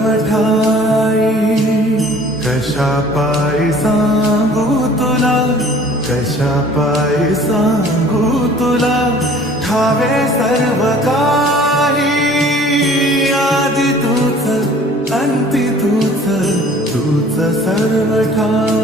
सर्व ठाई कशा पायी सांगू तुला, कशा पायी सांगू तुला, ठावे सर्व काही आदि तूच अंती तूच, तूच सर्व ठाई.